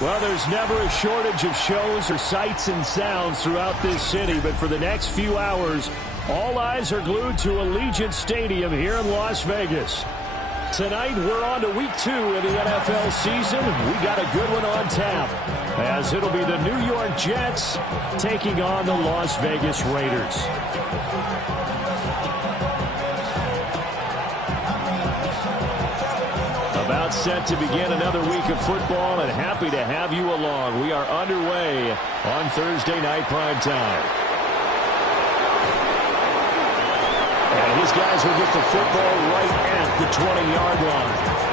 Well, there's never a shortage of shows or sights and sounds throughout this city, but for the next few hours, all eyes are glued to Allegiant Stadium here in Las Vegas. Tonight, we're on to week 2 in the NFL season. We got a good one on tap, as it'll be the New York Jets taking on the Las Vegas Raiders. About set to begin another week of football, and happy to have you along. We are underway on Thursday night primetime. And his guys will get the football right at the 20-yard line.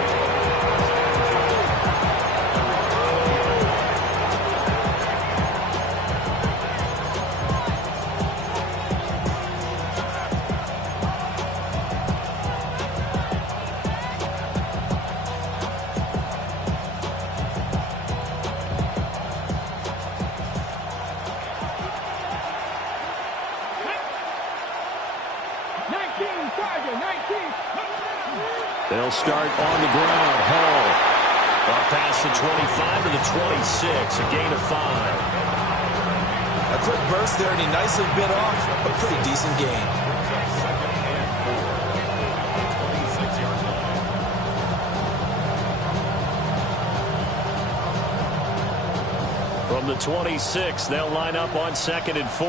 They'll start on the ground. Hall up past the 25 to the 26, a gain of 5. A quick burst there, and he nicely bit off a pretty decent gain. From the 26, they'll line up on 2nd and 4.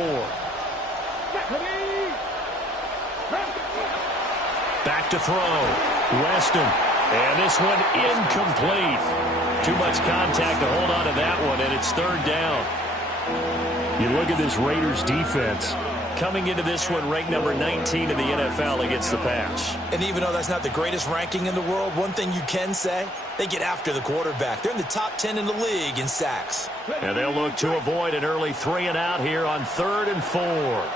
Back to throw. Weston. And this one incomplete. Too much contact to hold on to that one, and it's 3rd down. You look at this Raiders defense. Coming into this one, ranked number 19 in the NFL against the pass. And even though that's not the greatest ranking in the world, one thing you can say, they get after the quarterback. They're in the top 10 in the league in sacks. And they'll look to avoid an early 3 and out here on 3rd and 4.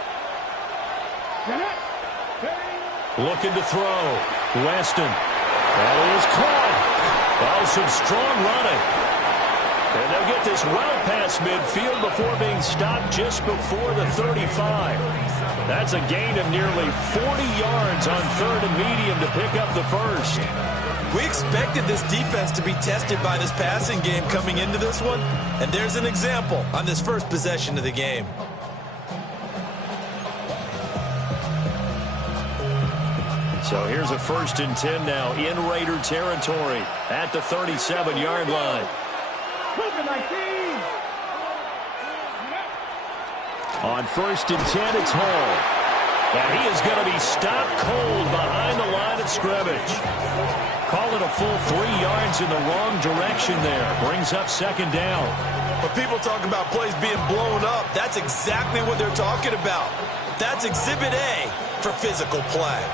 Looking to throw. Weston. That is caught. Oh, some strong running. And they'll get this well past midfield before being stopped just before the 35. That's a gain of nearly 40 yards on 3rd and medium to pick up the first. We expected this defense to be tested by this passing game coming into this one. And there's an example on this first possession of the game. So here's a 1st and 10 now in Raider territory at the 37-yard line. On 1st and 10, it's Hall. And he is going to be stopped cold behind the line of scrimmage. Call it a full 3 yards in the wrong direction there. Brings up 2nd down. When people talk about plays being blown up, that's exactly what they're talking about. That's Exhibit A for physical play.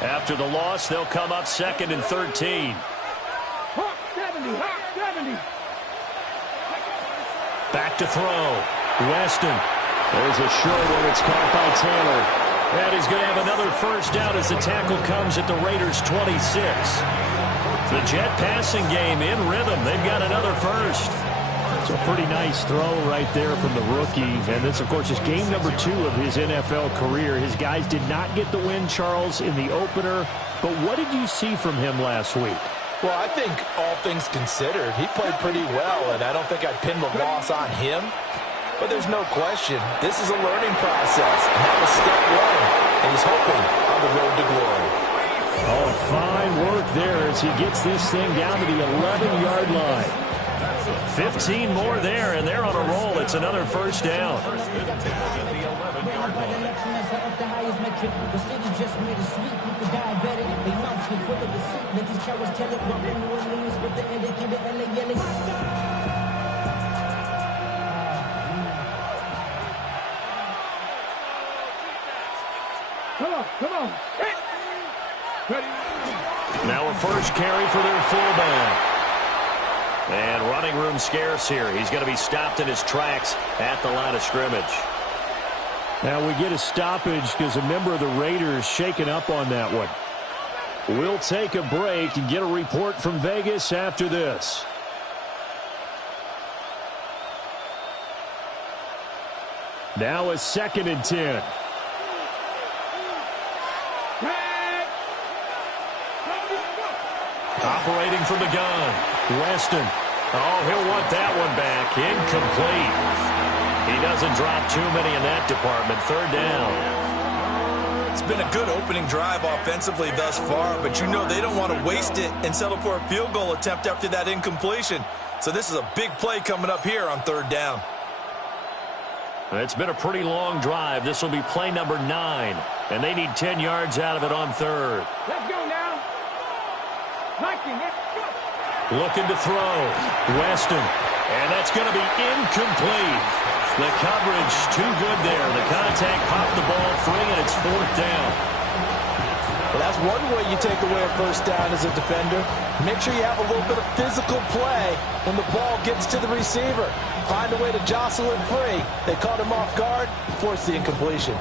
After the loss, they'll come up 2nd and 13. Back to throw. Weston. There's a short one. It's caught by Taylor. And he's going to have another 1st down as the tackle comes at the Raiders' 26. The Jet passing game in rhythm. They've got another 1st. It's a pretty nice throw right there from the rookie. And this, of course, is game number 2 of his NFL career. His guys did not get the win, Charles, in the opener. But what did you see from him last week? Well, I think all things considered, he played pretty well, and I don't think I'd pin the loss on him. But there's no question, this is a learning process. And that was step 1, and he's hoping on the road to glory. Oh, fine work there as he gets this thing down to the 11-yard line. 15 more there, and they're on a roll. It's another 1st down. Come on. Now a 1st carry for their fullback. And running room scarce here. He's going to be stopped in his tracks at the line of scrimmage. Now we get a stoppage because a member of the Raiders shaken up on that one. We'll take a break and get a report from Vegas after this. Now a 2nd and 10. Operating from the gun. Weston. Oh, he'll want that one back. Incomplete. He doesn't drop too many in that department. Third down. It's been a good opening drive offensively thus far, but you know they don't want to waste it and settle for a field goal attempt after that incompletion. So this is a big play coming up here on third down. It's been a pretty long drive. This will be play number 9, and they need 10 yards out of it on third. Let's go now. Viking, let's go. Looking to throw. Weston. And that's going to be incomplete. The coverage too good there. The contact popped the ball free, and it's fourth down. Well, that's one way you take away a first down as a defender. Make sure you have a little bit of physical play when the ball gets to the receiver. Find a way to jostle it free. They caught him off guard, forced the incompletion.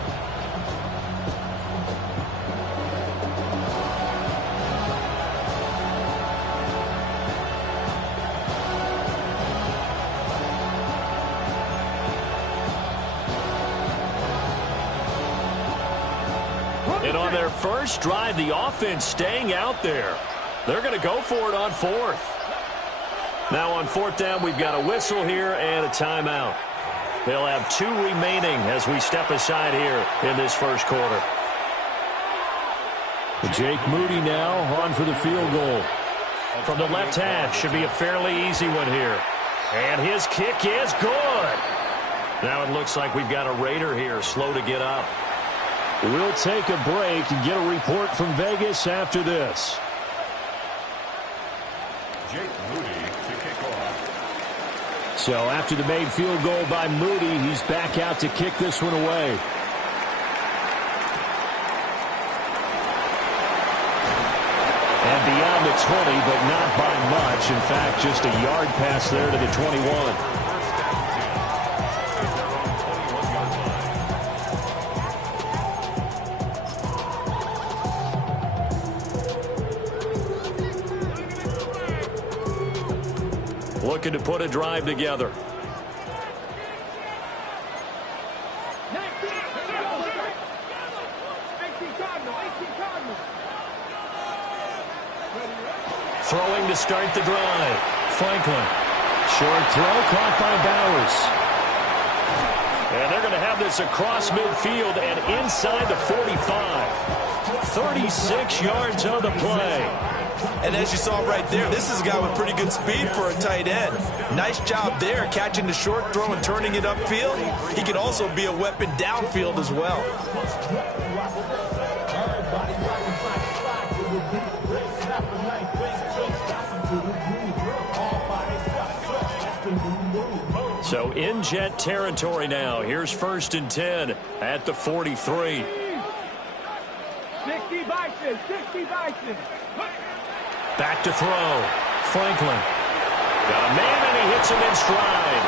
And on their first drive, the offense staying out there. They're going to go for it on fourth. Now on fourth down, we've got a whistle here and a timeout. They'll have 2 remaining as we step aside here in this first quarter. Jake Moody now on for the field goal. From the left hash, should be a fairly easy one here. And his kick is good. Now it looks like we've got a Raider here, slow to get up. We'll take a break and get a report from Vegas after this. Jake Moody to kick off. So after the made field goal by Moody, he's back out to kick this one away. And beyond the 20, but not by much. In fact, just a yard pass there to the 21. Looking to put a drive together. Throwing to start the drive. Franklin. Short throw caught by Bowers. And they're going to have this across midfield and inside the 45. 36 yards on the play. And as you saw right there, this is a guy with pretty good speed for a tight end. Nice job there, catching the short throw and turning it upfield. He can also be a weapon downfield as well. So in Jet territory now. Here's 1st and 10 at the 43. 60 Bison, 60 Bison. Back to throw. Franklin. Got a man, and he hits him in stride.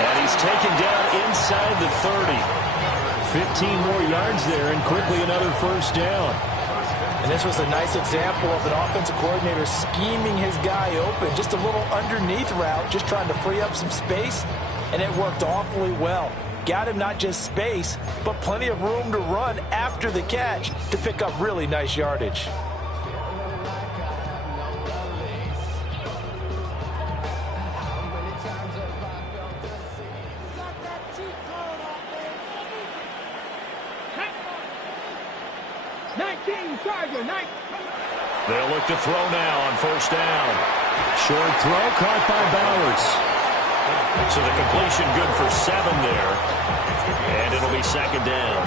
And he's taken down inside the 30. 15 more yards there, and quickly another first down. And this was a nice example of an offensive coordinator scheming his guy open. Just a little underneath route, just trying to free up some space, and it worked awfully well. Got him not just space, but plenty of room to run after the catch to pick up really nice yardage. They'll look to throw now on first down. Short throw caught by Bowers. So the completion good for 7 there. And it'll be second down.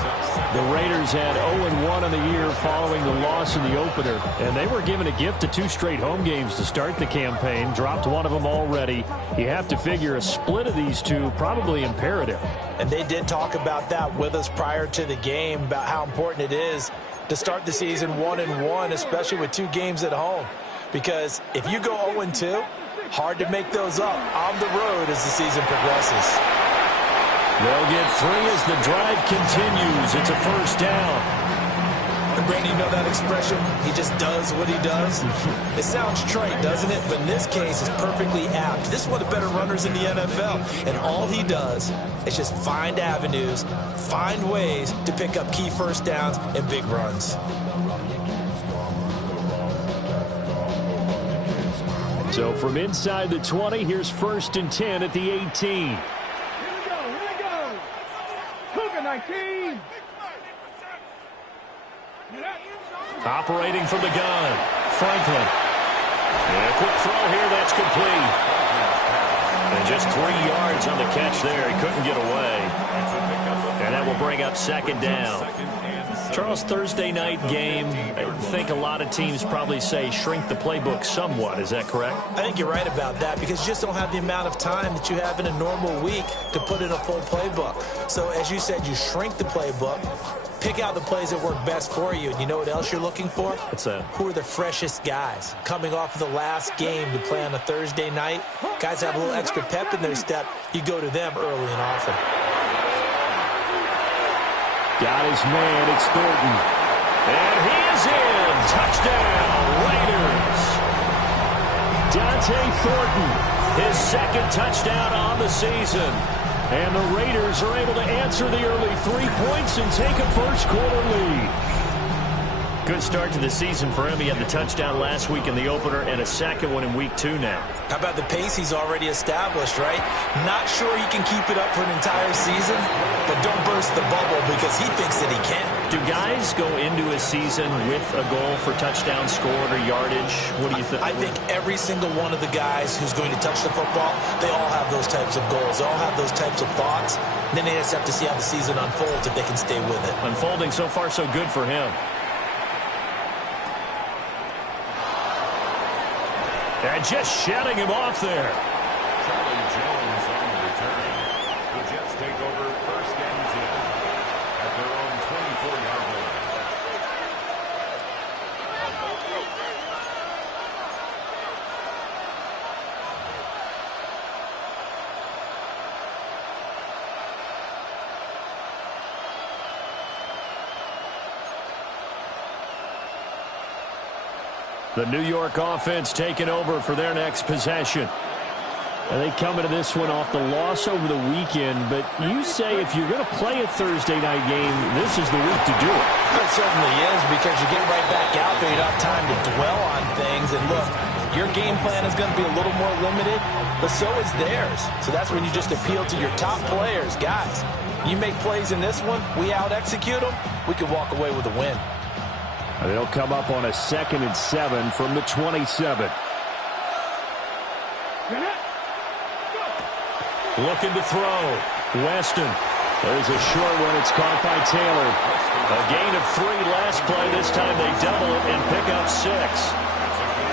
The Raiders had 0-1 on the year following the loss in the opener. And they were given a gift of 2 straight home games to start the campaign. Dropped one of them already. You have to figure a split of these two probably imperative. And they did talk about that with us prior to the game, about how important it is to start the season 1-1, especially with 2 games at home. Because if you go 0-2, hard to make those up on the road as the season progresses. They'll get 3 as the drive continues. It's a first down. And Brandon, you know that expression? He just does what he does. It sounds trite, doesn't it? But in this case, it's perfectly apt. This is one of the better runners in the NFL. And all he does is just find avenues, find ways to pick up key first downs and big runs. So from inside the 20, here's 1st and 10 at the 18. Here we go. Cougar 19. Operating from the gun, Franklin. And a quick throw here, that's complete. And just 3 yards on the catch there. He couldn't get away. And that will bring up 2nd down. Charles, Thursday night game, I think a lot of teams probably say shrink the playbook somewhat. Is that correct? I think you're right about that because you just don't have the amount of time that you have in a normal week to put in a full playbook. So as you said, you shrink the playbook, pick out the plays that work best for you. And you know what else you're looking for? What's that? Who are the freshest guys coming off of the last game to play on a Thursday night? Guys have a little extra pep in their step. You go to them early and often. Got his man, it's Thornton. And he is in. Touchdown, Raiders. Dante Thornton, his 2nd touchdown on the season. And the Raiders are able to answer the early 3 points and take a first-quarter lead. Good start to the season for him. He had the touchdown last week in the opener and a 2nd one in week 2 now. How about the pace he's already established, right? Not sure he can keep it up for an entire season, but don't burst the bubble because he thinks that he can. Do guys go into a season with a goal for touchdown scored or yardage? What do you think? I think every single one of the guys who's going to touch the football, they all have those types of goals. They all have those types of thoughts. Then they just have to see how the season unfolds if they can stay with it. Unfolding so far so good for him. And just shutting him off there. Charlie Jones on the return. The Jets take over 1st and 10 at their own 24-yard line. The New York offense taking over for their next possession. And they come into this one off the loss over the weekend, but you say if you're going to play a Thursday night game, this is the week to do it. It certainly is because you get right back out there. You don't have time to dwell on things. And look, your game plan is going to be a little more limited, but so is theirs. So that's when you just appeal to your top players. Guys, you make plays in this one, we out-execute them, we can walk away with a win. They'll come up on a 2nd and 7 from the 27. Looking to throw. Weston. There's a short one. It's caught by Taylor. A gain of 3 last play. This time they double it and pick up 6.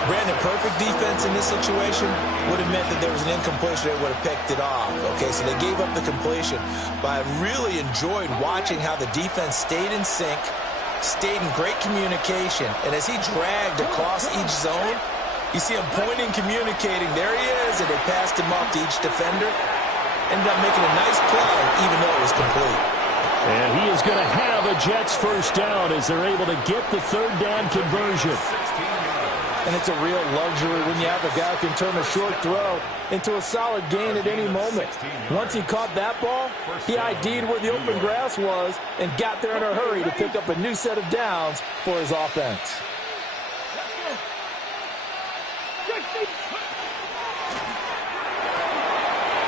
Brandon, perfect defense in this situation would have meant that there was an incompletion. They would have picked it off. Okay, so they gave up the completion. But I really enjoyed watching how the defense stayed in sync, stayed in great communication, and as he dragged across each zone, you see him pointing, communicating. There he is, and they passed him off to each defender. Ended up making a nice play, even though it was complete. And he is going to have a Jets first down as they're able to get the 3rd down conversion. And it's a real luxury when you have a guy who can turn a short throw into a solid gain at any moment. Once he caught that ball, he ID'd where the open grass was and got there in a hurry to pick up a new set of downs for his offense.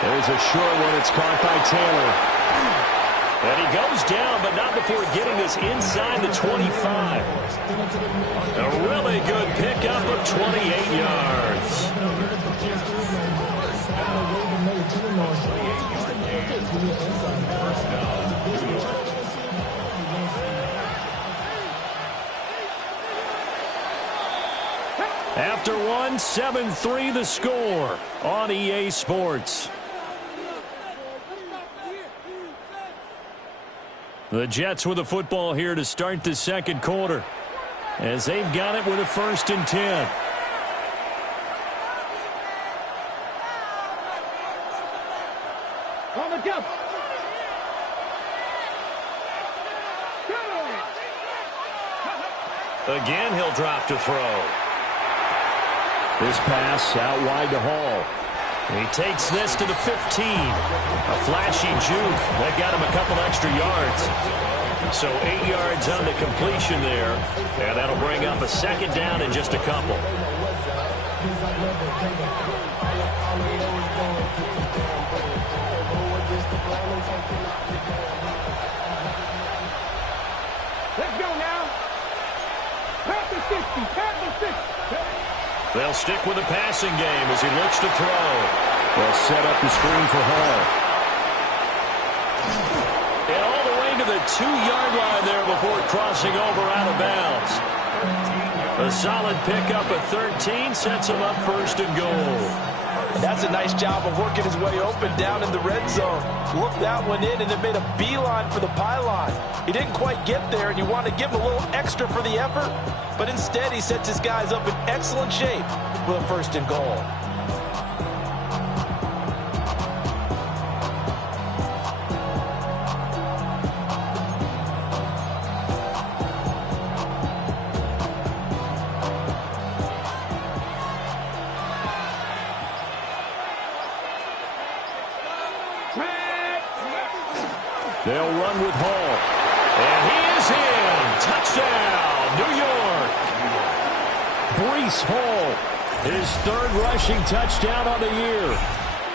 There's a short one. It's caught by Taylor. And he goes down, but not before getting this inside the 25. A really good pickup of 28 yards. After one, 7-3 the score on EA Sports. The Jets with the football here to start the 2nd quarter, as they've got it with a 1st and 10. On the jump. Again, he'll drop to throw. This pass out wide to Hall. He takes this to the 15. A flashy juke. That got him a couple extra yards. So 8 yards on the completion there. And that'll bring up a 2nd down and just a couple. Let's go now. Pat the 60, pat the 60. They'll stick with the passing game as he looks to throw. They'll set up the screen for Hall. And all the way to the 2-yard line there before crossing over out of bounds. A solid pickup at 13 sets him up first and goal. And that's a nice job of working his way open down in the red zone. Looked that one in and then made a beeline for the pylon. He didn't quite get there, and you want to give him a little extra for the effort. But instead, he sets his guys up in excellent shape with a first and goal. They'll run with Hall. And he is in. Touchdown, New York. Breece Hall, his 3rd rushing touchdown on the year.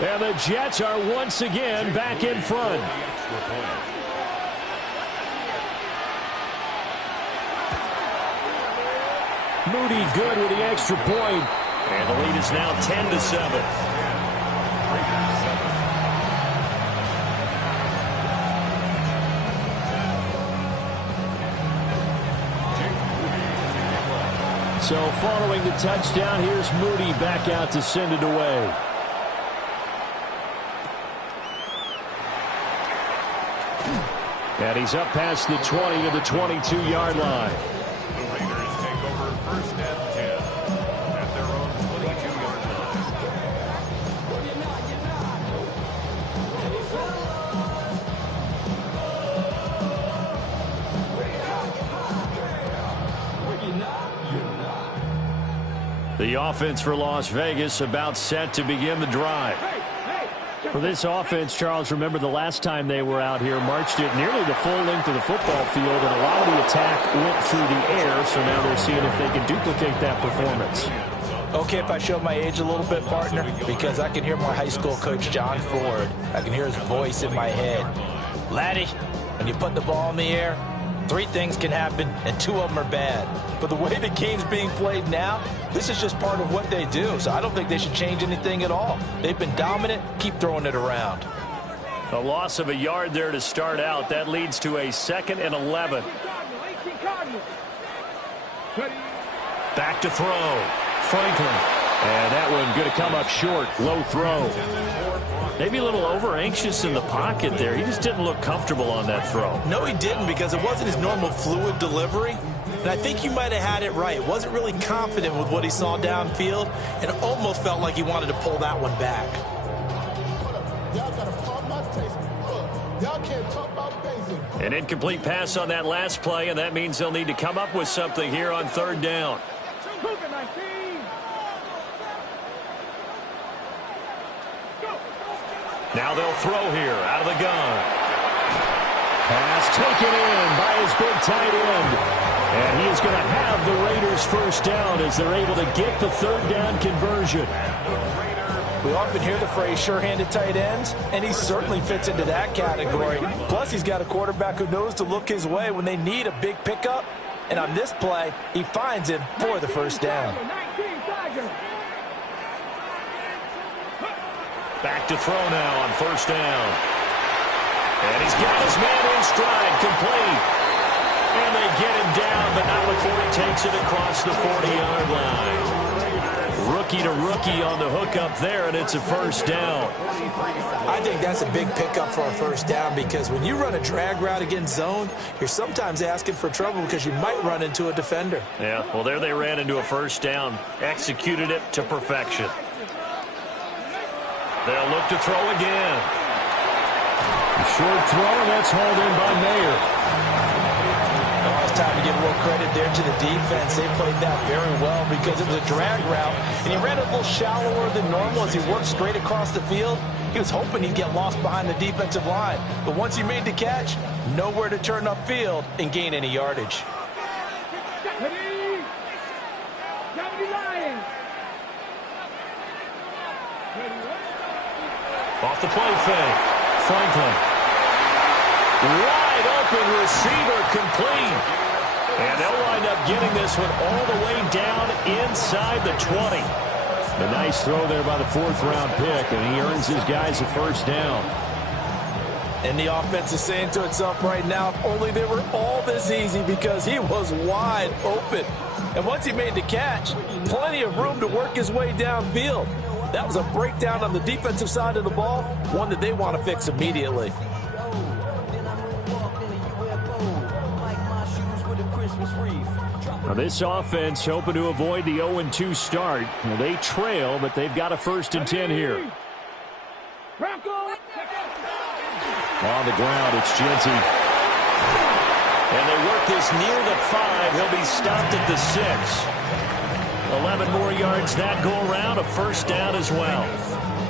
And the Jets are once again back in front. Moody good with the extra point. And the lead is now 10-7. So following the touchdown, here's Moody back out to send it away. And he's up past the 20 to the 22-yard line. The Raiders take over 1st and 10 at their own 22-yard line. The offense for Las Vegas about set to begin the drive. For this offense, Charles, remember the last time they were out here, marched it nearly the full length of the football field, and a lot of the attack went through the air, so now they're seeing if they can duplicate that performance. Okay, if I show my age a little bit, partner, because I can hear my high school coach, John Ford. I can hear his voice in my head. Laddie, when you put the ball in the air, 3 things can happen, and 2 of them are bad. But the way the game's being played now, this is just part of what they do. So I don't think they should change anything at all. They've been dominant. Keep throwing it around. A loss of a yard there to start out. That leads to a 2nd and 11. Back to throw. Franklin. And that one going to come up short. Low throw. Maybe a little over-anxious in the pocket there. He just didn't look comfortable on that throw. No, he didn't, because it wasn't his normal fluid delivery. And I think you might have had it right. Wasn't really confident with what he saw downfield, and almost felt like he wanted to pull that one back. An incomplete pass on that last play, and that means they'll need to come up with something here on 3rd down. Now they'll throw here out of the gun. Pass taken in by his big tight end. And he is going to have the Raiders first down as they're able to get the 3rd down conversion. We often hear the phrase sure-handed tight ends, and he certainly fits into that category. Plus, he's got a quarterback who knows to look his way when they need a big pickup. And on this play, he finds him for the first down. Back to throw now on 1st down. And he's got his man in stride, complete. And they get him down, but not before he takes it across the 40-yard line. Rookie to rookie on the hook up there, and it's a first down. I think that's a big pickup for a first down, because when you run a drag route against zone, you're sometimes asking for trouble because you might run into a defender. Yeah, well, there they ran into a first down. Executed it to perfection. They'll look to throw again. A short throw, and that's hauled in by Mayer. It's time to give a little credit there to the defense. They played that very well because it was a drag route, and he ran a little shallower than normal as he worked straight across the field. He was hoping he'd get lost behind the defensive line, but once he made the catch, nowhere to turn upfield and gain any yardage. Off the play fake. Franklin. Wide open receiver complete. And they'll wind up getting this one all the way down inside the 20. A nice throw there by the fourth-round pick, and he earns his guys a first down. And the offense is saying to itself right now, if only they were all this easy, because he was wide open. And once he made the catch, plenty of room to work his way downfield. That was a breakdown on the defensive side of the ball, one that they want to fix immediately. Now this offense hoping to avoid the 0-2 start. Well, they trail, but they've got a 1st and 10 here. On the ground, it's Genty. And they work this near the 5. He'll be stopped at the 6. 11 more yards that go around, a first down as well.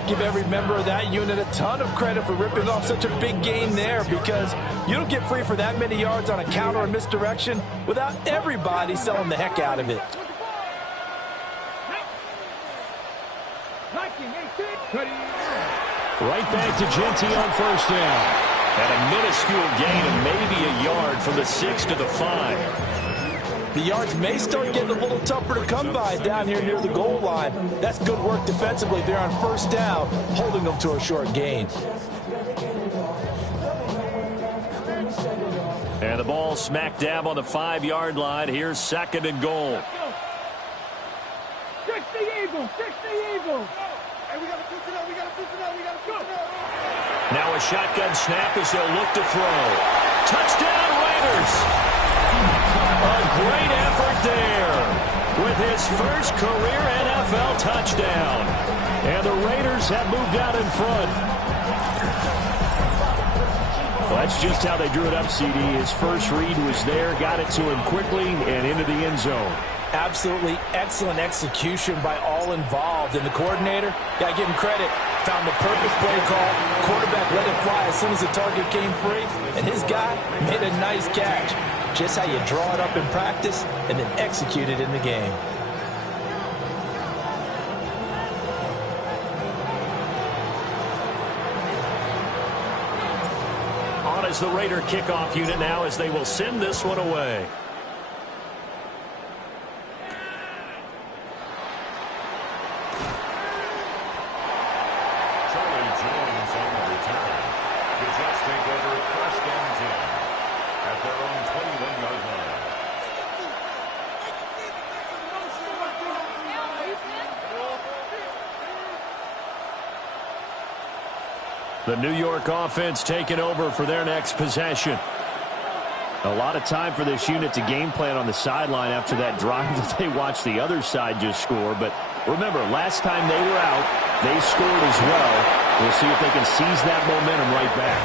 Give every member of that unit a ton of credit for ripping off such a big gain there, because you don't get free for that many yards on a counter or misdirection without everybody selling the heck out of it. Right back to Genty on first down. And a minuscule gain of maybe a yard from the 6 to the 5. The yards may start getting a little tougher to come by down here near the goal line. That's good work defensively there on first down, holding them to a short gain. And the ball smack dab on the 5-yard line. Here's 2nd and goal. Fix the Eagles! Fix the Eagles! Hey, we got to switch it up. We got to switch it up. We got to switch it up. Now a shotgun snap as they'll look to throw. Touchdown, Raiders! A great effort there with his first career NFL touchdown. And the Raiders have moved out in front. Well, that's just how they drew it up, CD. His first read was there, got it to him quickly, and into the end zone. Absolutely excellent execution by all involved. And the coordinator, got to give him credit, found the perfect play call. Quarterback let it fly as soon as the target came free. And his guy made a nice catch. Just how you draw it up in practice and then execute it in the game. On as the Raider kickoff unit now as they will send this one away. The New York offense taking over for their next possession. A lot of time for this unit to game plan on the sideline after that drive that they watched the other side just score. But remember, last time they were out, they scored as well. We'll see if they can seize that momentum right back.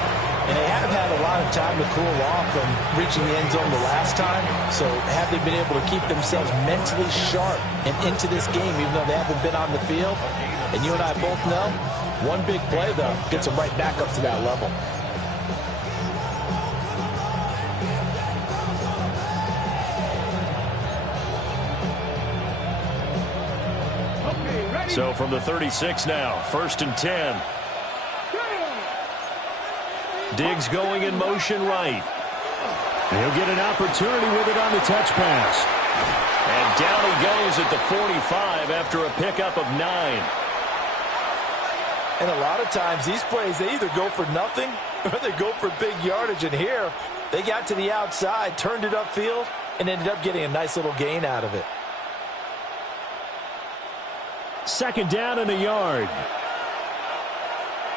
And they have had a lot of time to cool off from reaching the end zone the last time. So have they been able to keep themselves mentally sharp and into this game, even though they haven't been on the field? And you and I both know, one big play, though, gets them right back up to that level. So from the 36 now, 1st and 10. Diggs going in motion right. He'll get an opportunity with it on the touch pass. And down he goes at the 45 after a pickup of 9. And a lot of times these plays, they either go for nothing or they go for big yardage. And here, they got to the outside, turned it upfield, and ended up getting a nice little gain out of it. 2nd down and a yard.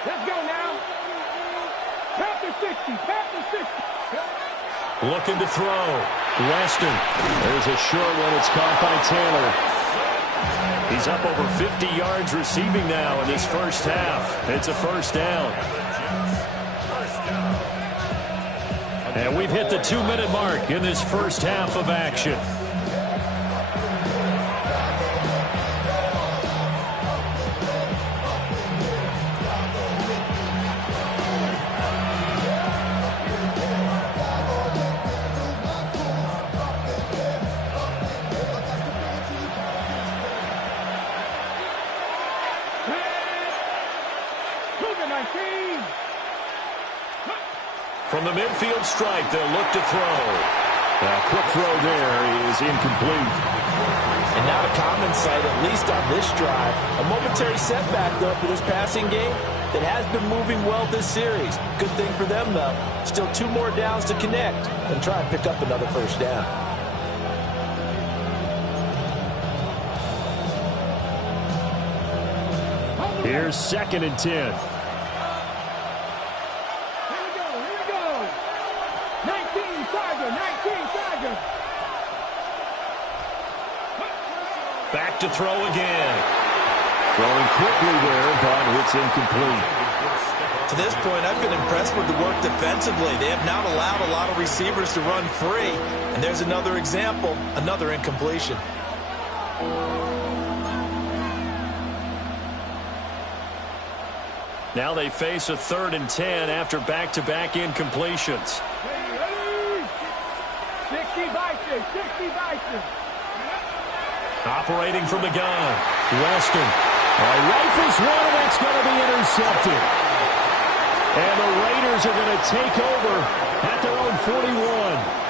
Let's go now. Tap the 60. Tap the 60. Looking to throw. Weston. There's a short one. It's caught by Taylor. He's up over 50 yards receiving now in this first half. It's a first down. And we've hit the 2-minute mark in this first half of action. From the midfield stripe, they'll look to throw. A quick throw there is incomplete. And not a common sight, at least on this drive. A momentary setback, though, for this passing game that has been moving well this series. Good thing for them, though. Still 2 more downs to connect and try and pick up another first down. Here's 2nd and 10. Back to throw again. Throwing quickly there, but it's incomplete. To this point, I've been impressed with the work defensively. They have not allowed a lot of receivers to run free. And there's another example, another incompletion. Now they face a 3rd and 10 after back-to-back incompletions. 60 Bison. Operating from the gun, Weston. Rifles one, and that's going to be intercepted. And the Raiders are going to take over at their own 41.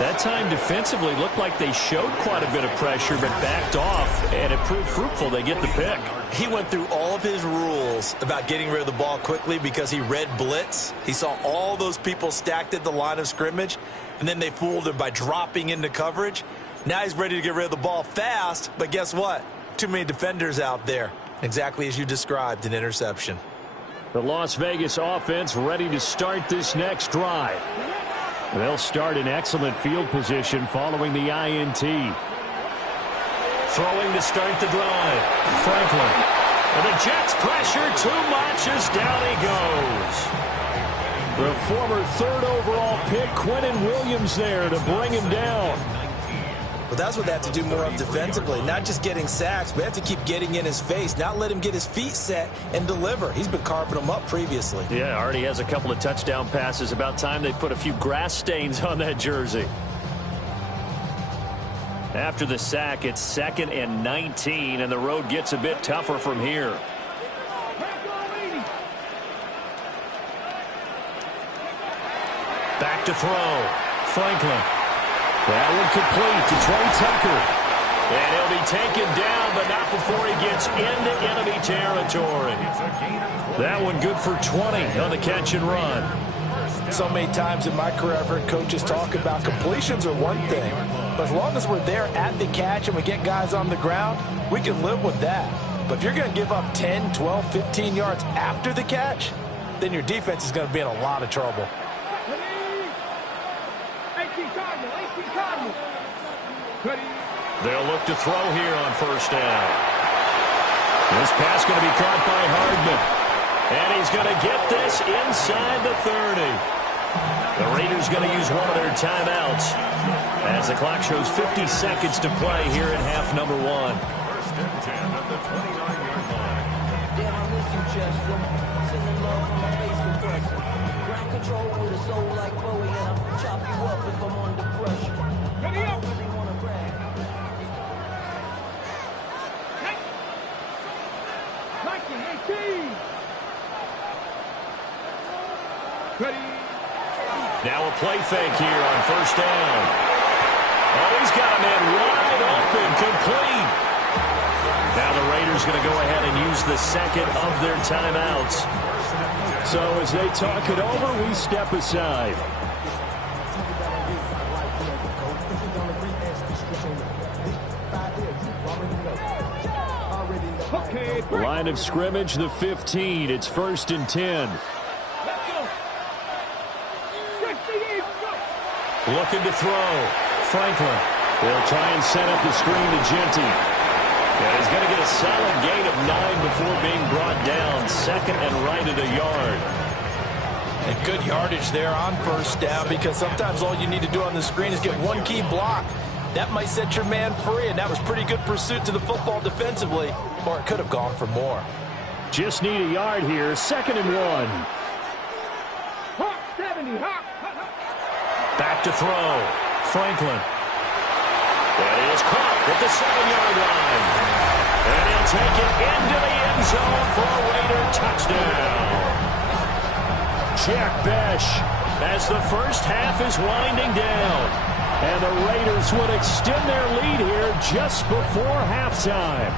That time defensively looked like they showed quite a bit of pressure, but backed off, and it proved fruitful. They get the pick. He went through all of his rules about getting rid of the ball quickly because he read blitz. He saw all those people stacked at the line of scrimmage, and then they fooled him by dropping into coverage. Now he's ready to get rid of the ball fast, but guess what? Too many defenders out there. Exactly as you described, an interception. The Las Vegas offense ready to start this next drive. They'll start in excellent field position following the INT. Throwing to start the drive. Franklin. And the Jets pressure too much as down he goes. The former 3rd overall pick, Quentin Williams, there to bring him down. But that's what they have to do more of defensively. Not just getting sacks, but they have to keep getting in his face. Not let him get his feet set and deliver. He's been carving them up previously. Yeah, already has a couple of touchdown passes. About time they put a few grass stains on that jersey. After the sack, it's 2nd and 19, and the road gets a bit tougher from here. Back to throw. Franklin. That one complete to Trey Tucker. And he'll be taken down, but not before he gets into enemy territory. That one good for 20 on the catch and run. So many times in my career I've heard coaches talk about completions are one thing, but as long as we're there at the catch and we get guys on the ground, we can live with that. But if you're going to give up 10, 12, 15 yards after the catch, then your defense is going to be in a lot of trouble. They'll look to throw here on 1st down. This pass going to be caught by Hardman. And he's going to get this inside the 30. The Raiders going to use one of their timeouts as the clock shows 50 seconds to play here in half number 1. 1st and 10 at the 29-yard line. Damn, I miss you, Chester. Sending love from my face compressor. Ground control with a soul like Bowie, and I'll chop you up if I'm under pressure. Ready up! Now a play fake here on 1st down. Oh, he's got a man wide open, complete. Now the Raiders going to go ahead and use the 2nd of their timeouts. So as they talk it over, we step aside. Line of scrimmage, the 15. It's 1st and 10. Looking to throw. Franklin. They'll try and set up the screen to Genty. And he's going to get a solid gain of 9 before being brought down. 2nd and right at a yard. And good yardage there on 1st down, because sometimes all you need to do on the screen is get one key block. That might set your man free, and that was pretty good pursuit to the football defensively, or it could have gone for more. Just need a yard here. 2nd and 1. Hawk 70, Hawk. Back to throw. Franklin. That is caught at the 7-yard line. And he'll take it into the end zone for a Raider touchdown. Jack Besh as the first half is winding down. And the Raiders would extend their lead here just before halftime.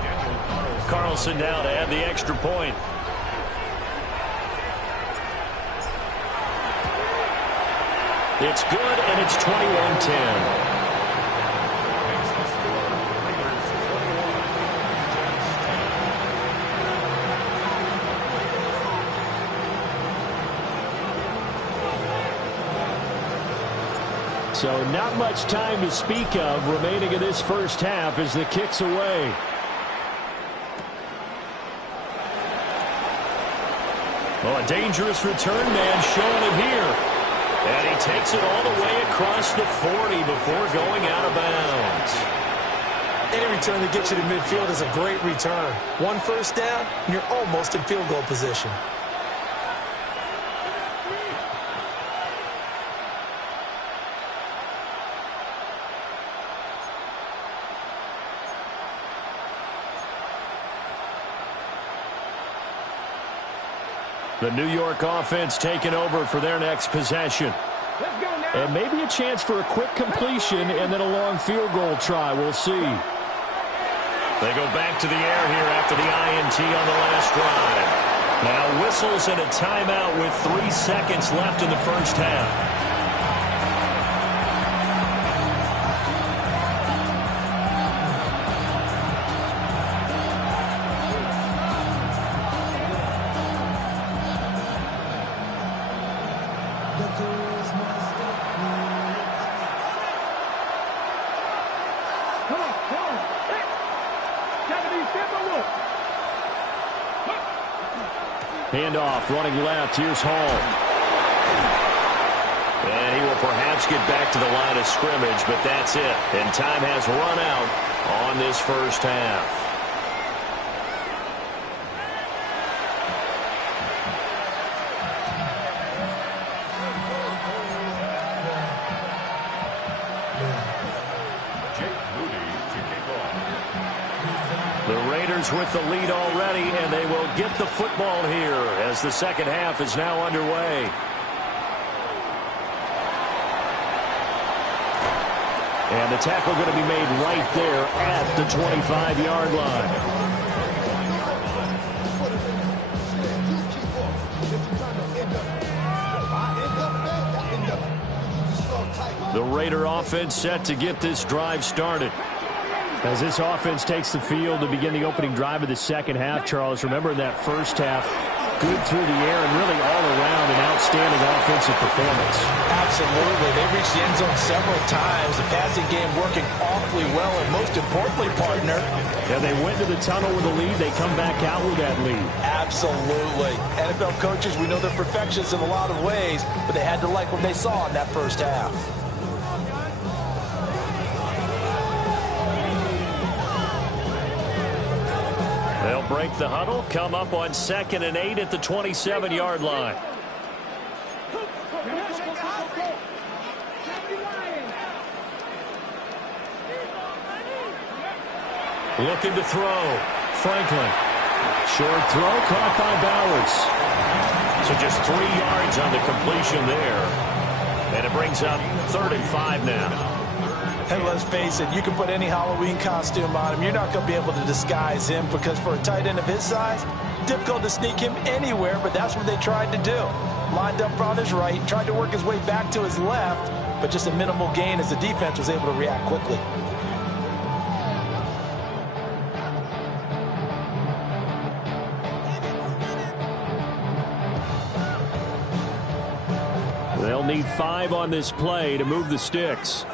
Carlson now to add the extra point. It's good, and it's 21-10. So not much time to speak of remaining in this first half as the kick's away. Well, a dangerous return man showing it here. And he takes it all the way across the 40 before going out of bounds. Any return that gets you to midfield is a great return. One first down, and you're almost in field goal position. The New York offense taking over for their next possession. Let's go now. And maybe a chance for a quick completion and then a long field goal try. We'll see. They go back to the air here after the INT on the last drive. Now whistles and a timeout with 3 seconds left in the first half. Handoff, running left. Here's Hall. And he will perhaps get back to the line of scrimmage, but that's it. And time has run out on this first half. With the lead already, and they will get the football here as the second half is now underway. And the tackle going to be made right there at the 25-yard line. The Raider offense set to get this drive started. As this offense takes the field to begin the opening drive of the second half, Charles, remember in that first half, good through the air and really all around an outstanding offensive performance. Absolutely. They reached the end zone several times. The passing game working awfully well, and most importantly, partner. Yeah, they went to the tunnel with a lead. They come back out with that lead. Absolutely. NFL coaches, we know they're perfectionists in a lot of ways, but they had to like what they saw in that first half. They'll break the huddle, come up on 2nd and 8 at the 27-yard line. Looking to throw. Franklin. Short throw caught by Bowers. So just 3 yards on the completion there. And it brings up 3rd and 5 now. And let's face it, you can put any Halloween costume on him. You're not going to be able to disguise him because for a tight end of his size, difficult to sneak him anywhere, but that's what they tried to do. Lined up on his right, tried to work his way back to his left, but just a minimal gain as the defense was able to react quickly. They'll need 5 on this play to move the sticks.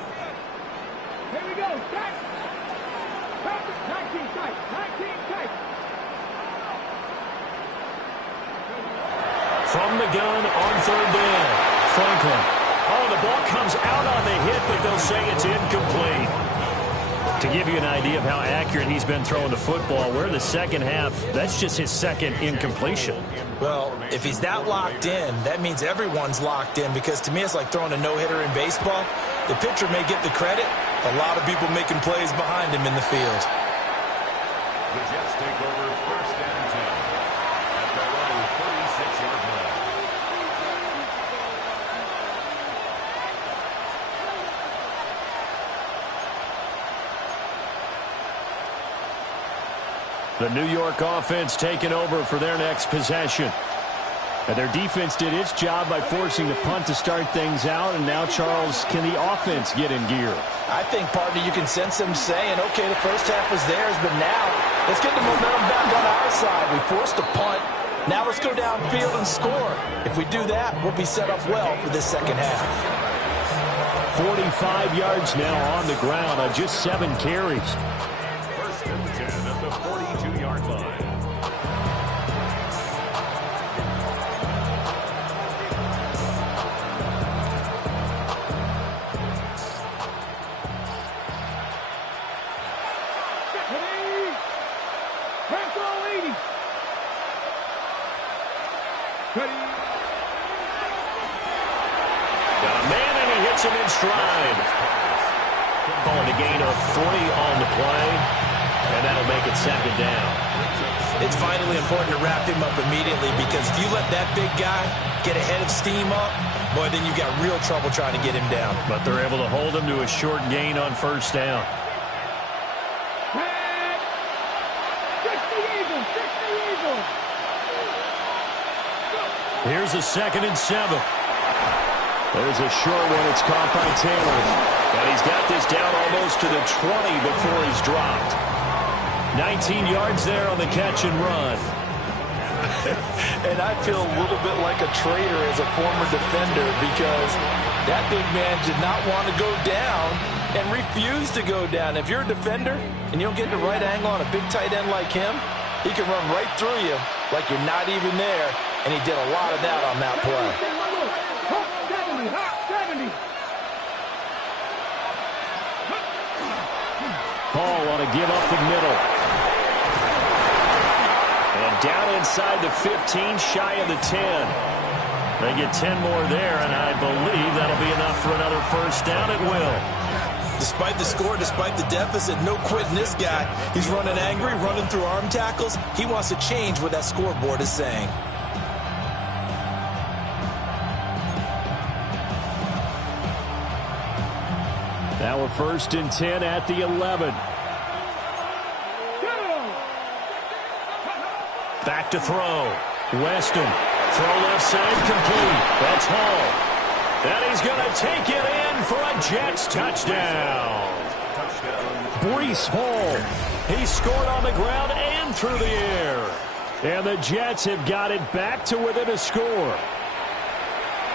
From the gun on 3rd down. Franklin. Oh, the ball comes out on the hit, but they'll say it's incomplete. To give you an idea of how accurate he's been throwing the football, we're in the second half. That's just his second incompletion. Well, if he's that locked in, that means everyone's locked in because to me it's like throwing a no-hitter in baseball. The pitcher may get the credit. A lot of people making plays behind him in the field. The Jets take over 1st and 10 at their own 36-yard line. The New York offense taking over for their next possession. And their defense did its job by forcing the punt to start things out. And now, Charles, can the offense get in gear? I think, partner, you can sense them saying, okay, the first half was theirs, but now let's get the momentum back on our side. We forced a punt. Now let's go downfield and score. If we do that, we'll be set up well for this second half. 45 yards now on the ground on just 7 carries. First and 10 at the 42-yard line. Him in stride. Calling a gain of 40 on the play, and that'll make it second down. It's vitally important to wrap him up immediately, because if you let that big guy get ahead of steam up, boy, then you've got real trouble trying to get him down. But they're able to hold him to a short gain on first down. Here's a 2nd and 7. There's a short one. It's caught by Taylor. And he's got this down almost to the 20 before he's dropped. 19 yards there on the catch and run. And I feel a little bit like a traitor as a former defender, because that big man did not want to go down and refused to go down. If you're a defender and you don't get the right angle on a big tight end like him, he can run right through you like you're not even there. And he did a lot of that on that play. Paul want to give up the middle. And down inside the 15, shy of the 10. They get 10 more there, and I believe that'll be enough for another first down. It will. Despite the score, despite the deficit, no quitting this guy. He's running angry, running through arm tackles. He wants to change what that scoreboard is saying. Now we're 1st and 10 at the 11. Back to throw. Weston. Throw left side complete. That's Hall. And he's going to take it in for a Jets touchdown. Breece Hall. He scored on the ground and through the air. And the Jets have got it back to within a score.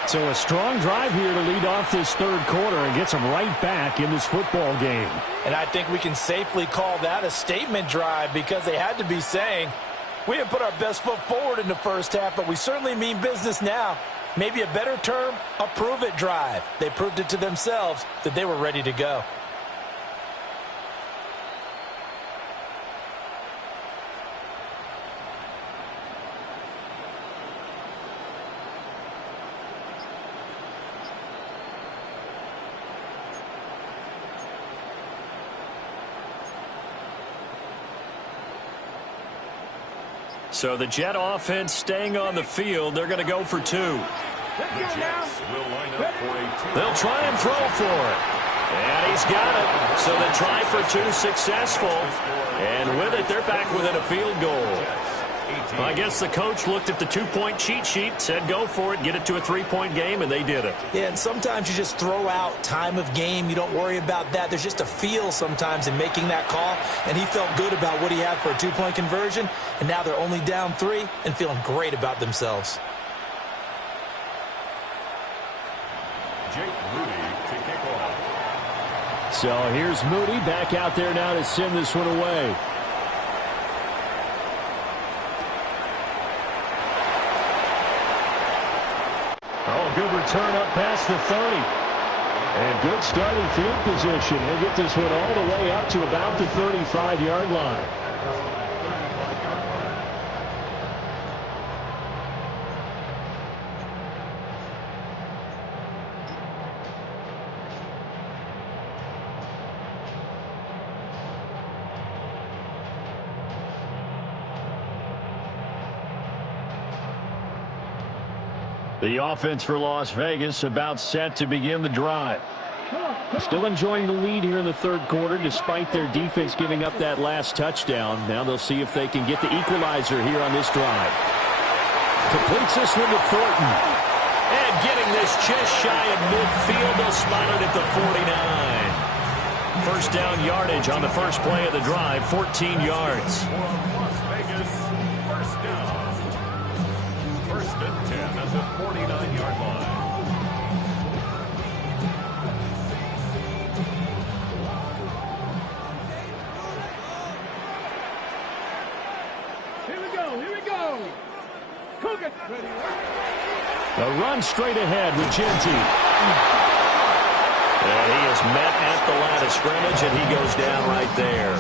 So a strong drive here to lead off this third quarter and gets them right back in this football game. And I think we can safely call that a statement drive, because they had to be saying, we didn't put our best foot forward in the first half, but we certainly mean business now. Maybe a better term, a prove-it drive. They proved it to themselves that they were ready to go. So the Jet offense staying on the field. They're going to go for 2. The Jets will line up for a 2. They'll try and throw for it. And he's got it. So the try for 2 successful. And with it, they're back within a field goal. I guess the coach looked at the 2-point cheat sheet, said go for it, get it to a 3-point game, and they did it. Yeah, and sometimes you just throw out time of game. You don't worry about that. There's just a feel sometimes in making that call, and he felt good about what he had for a 2-point conversion, and now they're only down 3 and feeling great about themselves. Jake Moody to kick off. So here's Moody back out there now to send this one away. Good return up past the 30. And good starting field position. He'll get this one all the way up to about the 35-yard line. The offense for Las Vegas about set to begin the drive. Still enjoying the lead here in the third quarter despite their defense giving up that last touchdown. Now they'll see if they can get the equalizer here on this drive. Completes this one to Thornton. And getting this just shy of midfield. They'll spot it at the 49. First down yardage on the first play of the drive, 14 yards. Las Vegas, first down. First and 10 at the 49-yard line. The run straight ahead with Genty. And he is met at the line of scrimmage, and he goes down right there.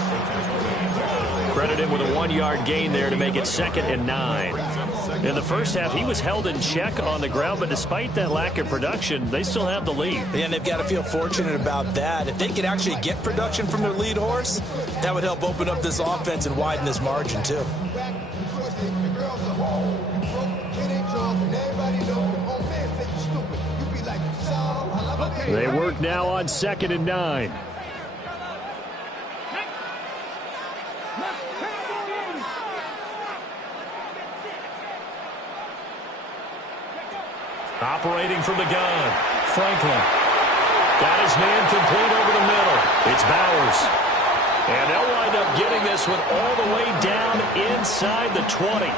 Credited with a 1-yard gain there to make it 2nd and 9. In the first half, he was held in check on the ground, but despite that lack of production, they still have the lead. And they've got to feel fortunate about that. If they could actually get production from their lead horse, that would help open up this offense and widen this margin, too. They work now on 2nd and 9. Operating from the gun, Franklin. Got his man complete over the middle. It's Bowers. And they'll wind up getting this one all the way down inside the 20.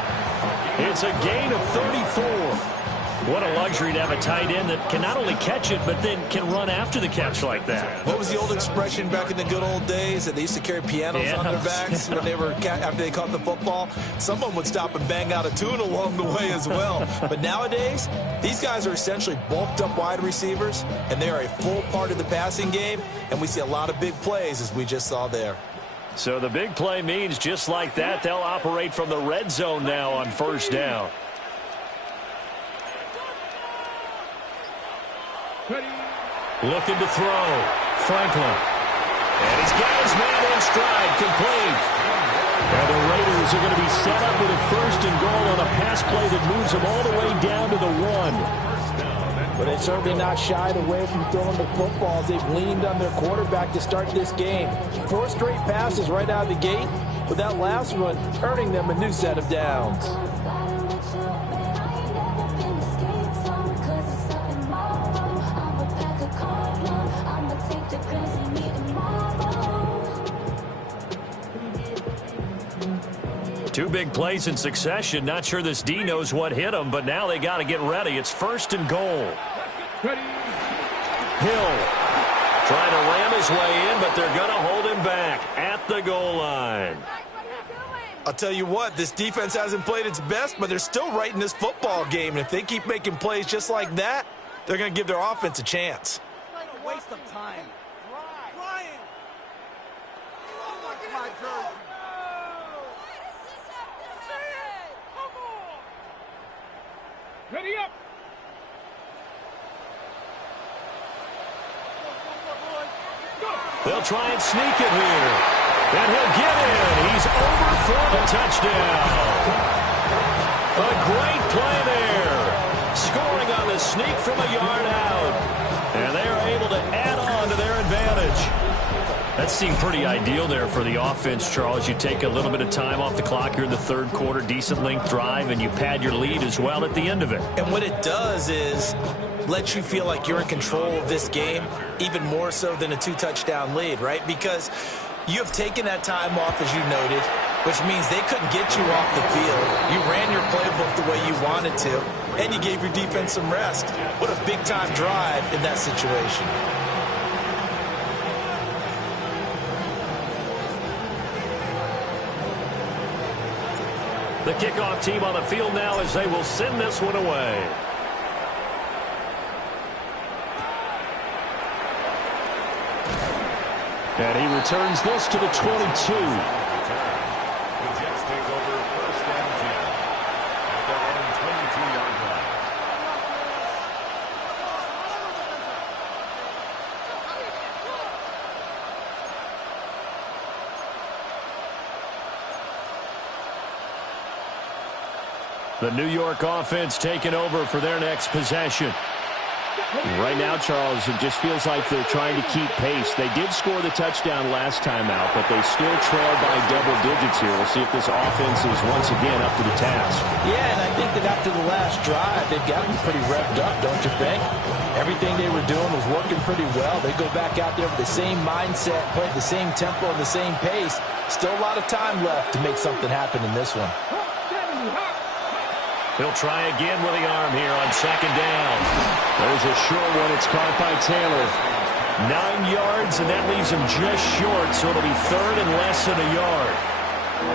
It's a gain of 34. What a luxury to have a tight end that can not only catch it, but then can run after the catch like that. What was the old expression back in the good old days that they used to carry pianos on their backs when they were after they caught the football? Someone would stop and bang out a tune along the way as well. But nowadays, these guys are essentially bulked up wide receivers, and they are a full part of the passing game, and we see a lot of big plays as we just saw there. So the big play means just like that, they'll operate from the red zone now on first down. Looking to throw. Franklin. And he's got his man in stride, complete. And the Raiders are going to be set up with a 1st and goal on a pass play that moves them all the way down to the 1. But they've certainly not shied away from throwing the footballs. They've leaned on their quarterback to start this game. 4 straight passes right out of the gate, with that last one earning them a new set of downs. Two big plays in succession. Not sure this D knows what hit him, but now they got to get ready. It's 1st and goal. Hill trying to ram his way in, but they're going to hold him back at the goal line. I'll tell you what, this defense hasn't played its best, but they're still right in this football game. And if they keep making plays just like that, they're going to give their offense a chance. It's a waste of time. Ryan! Look at my jersey. Ready up! They'll try and sneak it here. And he'll get in. He's over for the touchdown. A great play there. Scoring on the sneak from a yard out. And they are able to add on to their advantage. That seemed pretty ideal there for the offense, Charles. You take a little bit of time off the clock here in the third quarter, decent length drive, and you pad your lead as well at the end of it. And what it does is let you feel like you're in control of this game, even more so than a 2-touchdown lead, right? Because you have taken that time off, as you noted, which means they couldn't get you off the field. You ran your playbook the way you wanted to, and you gave your defense some rest. What a big-time drive in that situation. The kickoff team on the field now as they will send this one away. And he returns this to the 22. The Jets take over 1st and 10 at their own 22-yard line. The New York offense taking over for their next possession. Right now, Charles, it just feels like they're trying to keep pace. They did score the touchdown last time out, but they still trail by double digits here. We'll see if this offense is once again up to the task. Yeah, and I think that after the last drive, they've gotten pretty revved up, don't you think? Everything they were doing was working pretty well. They go back out there with the same mindset, play the same tempo, and the same pace. Still a lot of time left to make something happen in this one. He'll try again with the arm here on second down. There's a short one. It's caught by Taylor. 9 yards, and that leaves him just short, so it'll be third and less than a yard.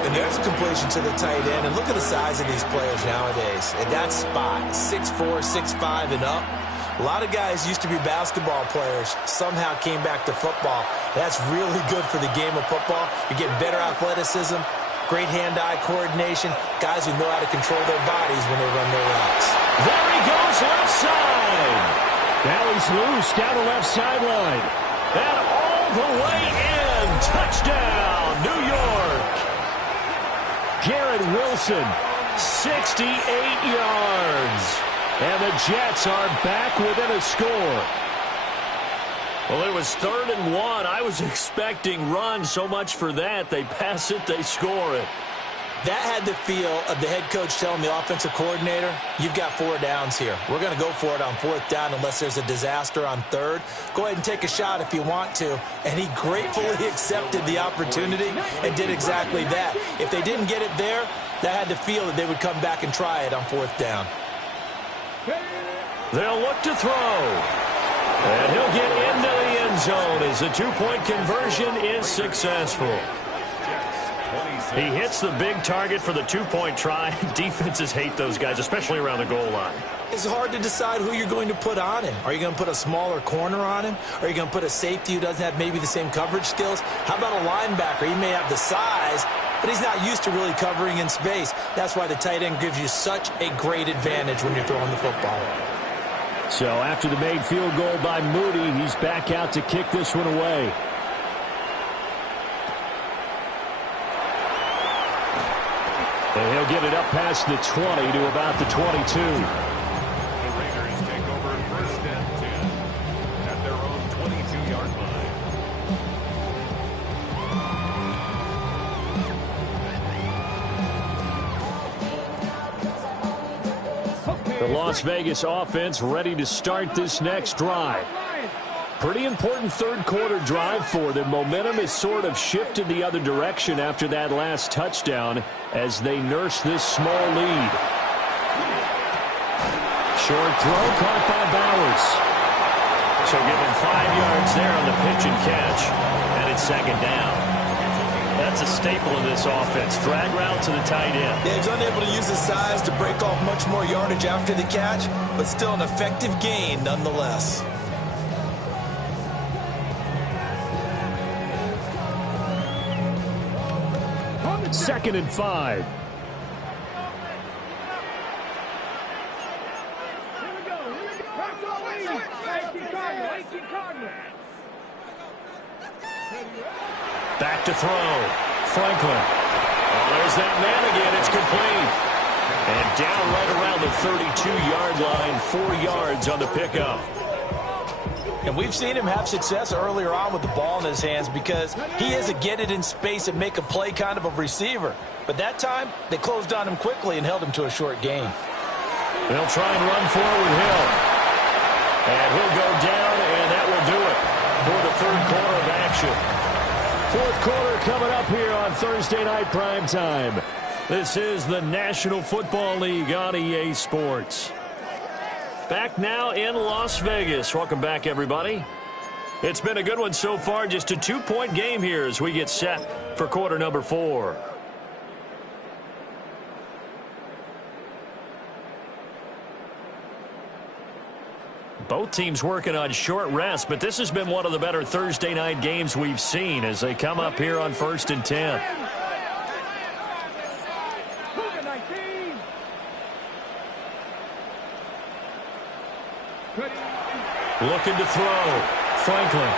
And there's a completion to the tight end. And look at the size of these players nowadays. At that spot, 6'4", 6'5", and up. A lot of guys used to be basketball players, somehow came back to football. That's really good for the game of football. You get better athleticism, great hand-eye coordination, guys who know how to control their bodies when they run their routes. There he goes, left side. Now he's loose down the left sideline. And all the way in. Touchdown, New York. Garrett Wilson, 68 yards. And the Jets are back within a score. Well, it was 3rd and 1. I was expecting run, so much for that. They pass it, they score it. That had the feel of the head coach telling the offensive coordinator, you've got 4 downs here. We're going to go for it on 4th down unless there's a disaster on 3rd. Go ahead and take a shot if you want to. And he gratefully accepted the opportunity and did exactly that. If they didn't get it there, that had the feel that they would come back and try it on 4th down. They'll look to throw. And he'll get into the end zone as the 2-point conversion is successful. He hits the big target for the 2-point try. Defenses hate those guys, especially around the goal line. It's hard to decide who you're going to put on him. Are you going to put a smaller corner on him? Are you going to put a safety who doesn't have maybe the same coverage skills? How about a linebacker? He may have the size, but he's not used to really covering in space. That's why the tight end gives you such a great advantage when you're throwing the football. So after the made field goal by Moody, he's back out to kick this one away. And he'll get it up past the 20 to about the 22. The Raiders take over 1st and 10 at their own 22-yard line. The Las Vegas offense ready to start this next drive. Pretty important third-quarter drive for them. Momentum has sort of shifted the other direction after that last touchdown as they nurse this small lead. Short throw caught by Bowers. So give him 5 yards there on the pitch and catch. And it's 2nd down. That's a staple of this offense. Drag route to the tight end. Yeah, he's unable to use his size to break off much more yardage after the catch, but still an effective gain nonetheless. Second and 5. Back to throw. Franklin. Oh, there's that man again. It's complete. And down right around the 32-yard line. 4 yards on the pickup. And we've seen him have success earlier on with the ball in his hands because he is a get-it-in space and make a play kind of a receiver. But that time, they closed on him quickly and held him to a short gain. They'll try and run forward with Hill. And he'll go down, and that will do it for the 3rd quarter of action. 4th quarter coming up here on Thursday Night Primetime. This is the National Football League on EA Sports. Back now in Las Vegas. Welcome back, everybody. It's been a good one so far. Just a 2-point game here as we get set for quarter number 4. Both teams working on short rest, but this has been one of the better Thursday night games we've seen as they come up here on 1st and 10. Looking to throw. Franklin.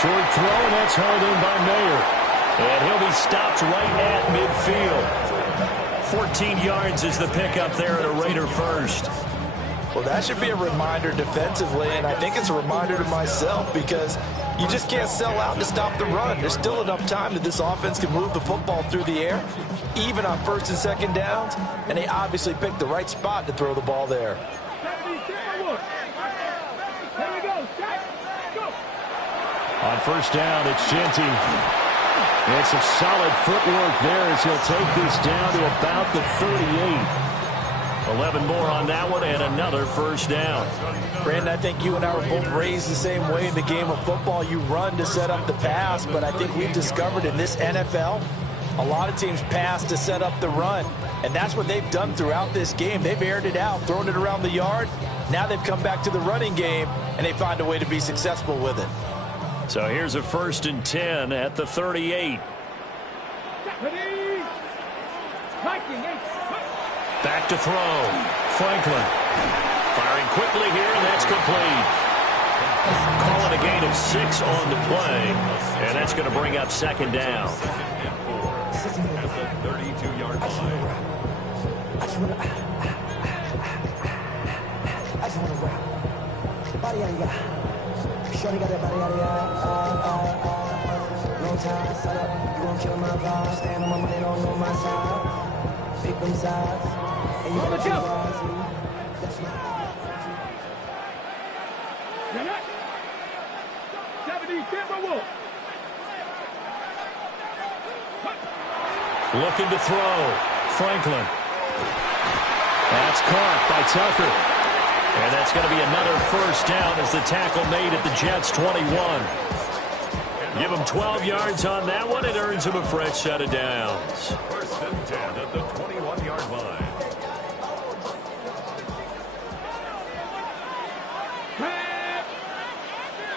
Short throw, and that's held in by Mayer. And he'll be stopped right at midfield. 14 yards is the pickup there at a Raider first. Well, that should be a reminder defensively, and I think it's a reminder to myself because you just can't sell out to stop the run. There's still enough time that this offense can move the football through the air, even on first and second downs, and they obviously picked the right spot to throw the ball there. On first down, it's Genty. And some solid footwork there as he'll take this down to about the 38. 11 more on that one and another first down. Brandon, I think you and I were both raised the same way in the game of football. You run to set up the pass, but I think we've discovered in this NFL, a lot of teams pass to set up the run, and that's what they've done throughout this game. They've aired it out, thrown it around the yard. Now they've come back to the running game, and they find a way to be successful with it. So here's a 1st and 10 at the 38. Back to throw. Franklin firing quickly here, and that's complete. Calling a gain of 6 on the play, and that's going to bring up 2nd down. 32-yard line. I just want to rap. Body out of ya. Shorty got that body out of ya. Long time, set up. You gon' kill my vibe. Stand on my money, don't know my side. Pick them sides. And you got your vibes. That's my... 70, Timberwolves. Looking to throw. Franklin. That's caught by Tucker. And that's going to be another first down as the tackle made at the Jets' 21. Give him 12 yards on that one. It earns him a fresh set of downs. 1st and 10 at the 21-yard line.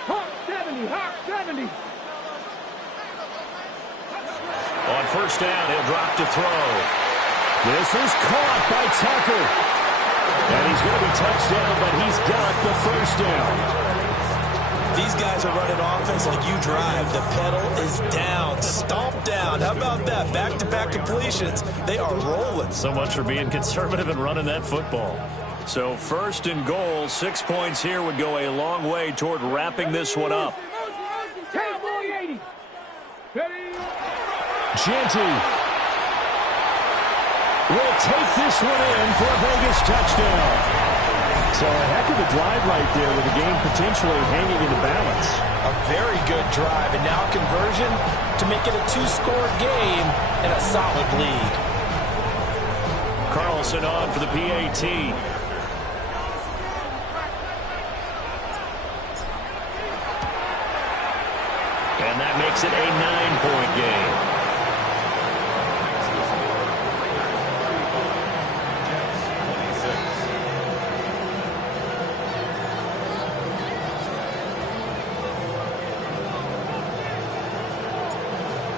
Hawk 70, Hawk 70. On first down, he'll drop to throw. This is caught by Tucker. And he's going to be touchdown, but he's got the first down. These guys are running offense like you drive. The pedal is down, stomp down. How about that? Back-to-back completions. They are rolling. So much for being conservative and running that football. So 1st and goal, 6 points here would go a long way toward wrapping this one up. Cowboy 80. Genty will take this one in for a Vegas touchdown. So a heck of a drive right there with the game potentially hanging in the balance. A very good drive, and now conversion to make it a 2-score game and a solid lead. Carlson on for the PAT. And that makes it a 9-point game.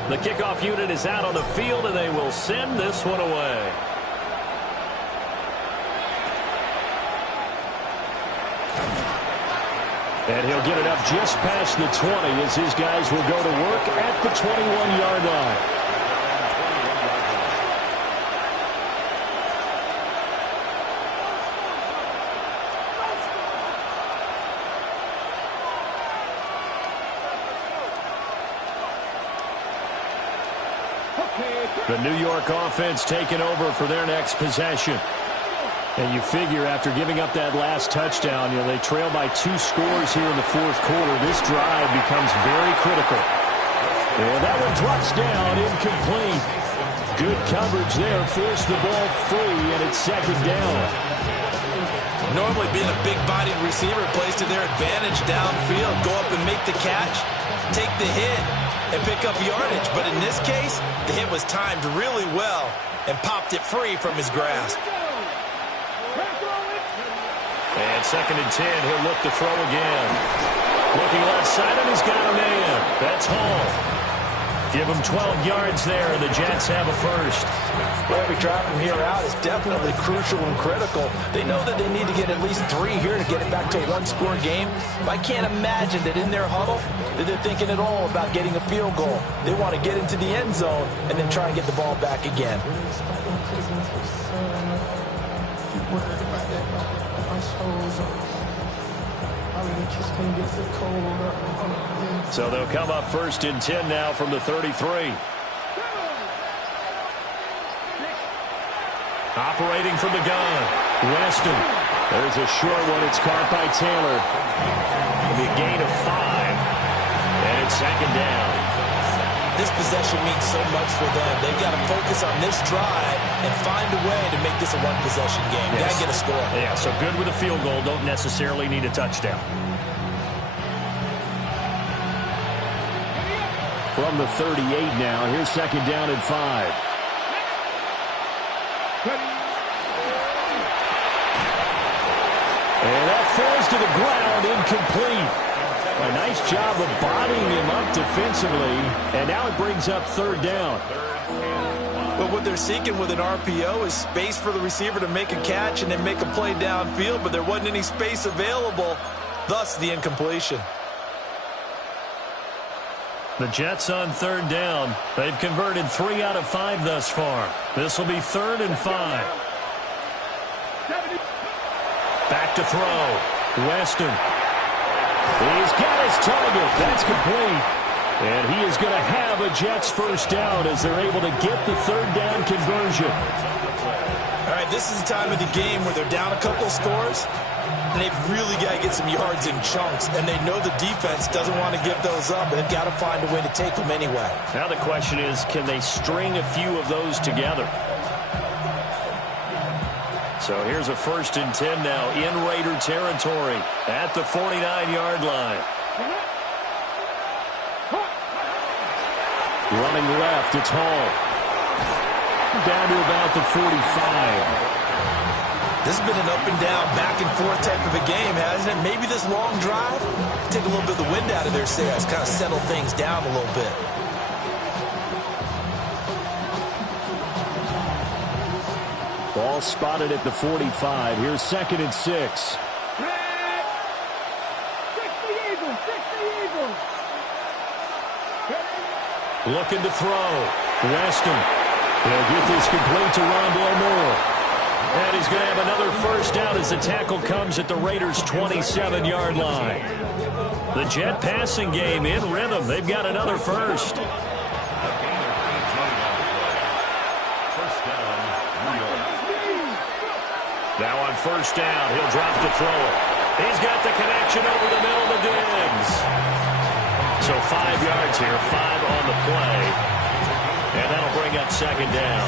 The kickoff unit is out on the field, and they will send this one away. And he'll get it up just past the 20 as his guys will go to work at the 21-yard line. The New York offense taking over for their next possession. And you figure after giving up that last touchdown, they trail by 2 scores here in the 4th quarter. This drive becomes very critical. And that one drops down, incomplete. Good coverage there, forced the ball free, and it's 2nd down. Normally being a big-bodied receiver plays to their advantage downfield. Go up and make the catch, take the hit, and pick up yardage. But in this case, the hit was timed really well and popped it free from his grasp. And 2nd and 10, he'll look to throw again. Looking left side, and he's got a man. That's Hall. Give him 12 yards there, and the Jets have a first. Well, every drive from here out is definitely crucial and critical. They know that they need to get at least 3 here to get it back to a 1-score game. But I can't imagine that in their huddle that they're thinking at all about getting a field goal. They want to get into the end zone and then try and get the ball back again. So they'll come up 1st and 10 now from the 33. Operating from the gun, Weston. There's a short one. It's caught by Taylor. It'll be a gain of 5. And it's 2nd down. This possession means so much for them. They've got to focus on this drive and find a way to make this a one-possession game. Yes. Got to get a score. Yeah, so good with a field goal. Don't necessarily need a touchdown. From the 38 now, here's 2nd down and 5. And that falls to the ground, incomplete. A nice job of bodying him up defensively, and now it brings up 3rd down. But what they're seeking with an RPO is space for the receiver to make a catch and then make a play downfield, but there wasn't any space available, thus the incompletion. The Jets on 3rd down. They've converted 3 out of 5 thus far. This will be 3rd and 5. Back to throw. Weston. He's got his target. That's complete. And he is going to have a Jets 1st down as they're able to get the 3rd down conversion. All right, this is the time of the game where they're down a couple scores, and they've really got to get some yards in chunks, and they know the defense doesn't want to give those up. They've got to find a way to take them anyway. Now the question is, can they string a few of those together? So here's a 1st and 10 now in Raider territory at the 49-yard line. Running left, it's Hall. Down to about the 45. This has been an up and down, back and forth type of a game, hasn't it? Maybe this long drive, take a little bit of the wind out of their sails, kind of settle things down a little bit. Ball spotted at the 45. Here's 2nd and 6. Looking to throw. Weston. He'll get this complete to Rondale Moore. And he's going to have another 1st down as the tackle comes at the Raiders' 27-yard line. The Jet passing game in rhythm. They've got another 1st. Now on 1st down, he'll drop to throw it. He's got the connection over the middle to Diggs. So 5 yards here, 5 on the play. And that'll bring up 2nd down.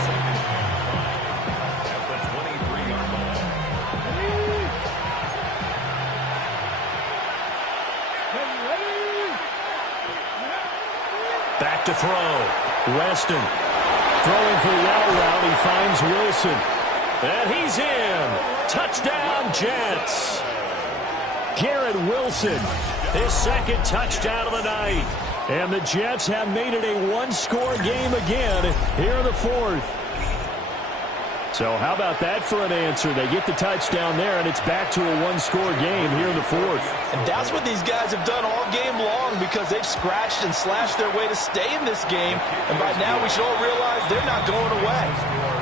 At the 23-yard line. Back to throw. Weston throwing for the out route. He finds Wilson. And he's in. Touchdown, Jets. Garrett Wilson, his 2nd touchdown of the night. And the Jets have made it a one-score game again here in the 4th. So how about that for an answer? They get the touchdown there, and it's back to a one-score game here in the 4th. And that's what these guys have done all game long, because they've scratched and slashed their way to stay in this game. And by now we should all realize they're not going away.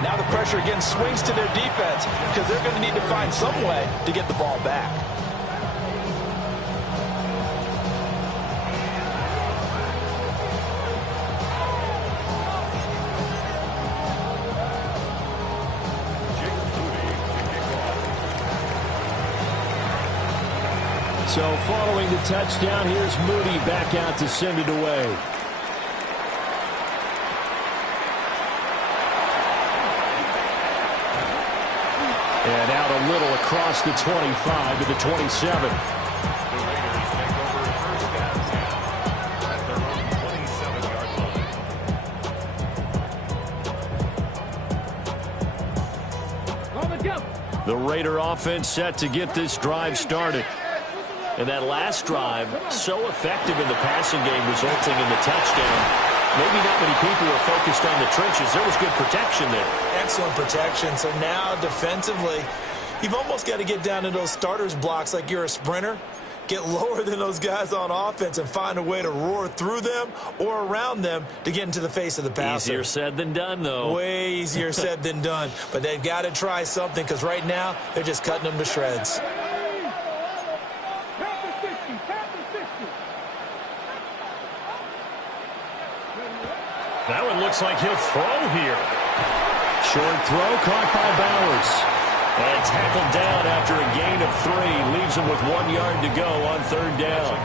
Now the pressure again swings to their defense, because they're going to need to find some way to get the ball back. So following the touchdown, here's Moody back out to send it away. And out a little across the 25 to the 27. The Raiders take over 1st and 10 at their own 27-yard line. The Raider offense set to get this drive started. And that last drive, so effective in the passing game, resulting in the touchdown. Maybe not many people were focused on the trenches. There was good protection there. Excellent protection. So now defensively, you've almost got to get down to those starters blocks like you're a sprinter. get lower than those guys on offense and find a way to roar through them or around them to get into the face of the passer. Easier said than done, though. Way easier said than done. But they've got to try something because right now they're just cutting them to shreds. That one looks like he'll throw here. Short throw caught by Bowers. And tackled down after a gain of 3. Leaves him with 1 yard to go on 3rd down.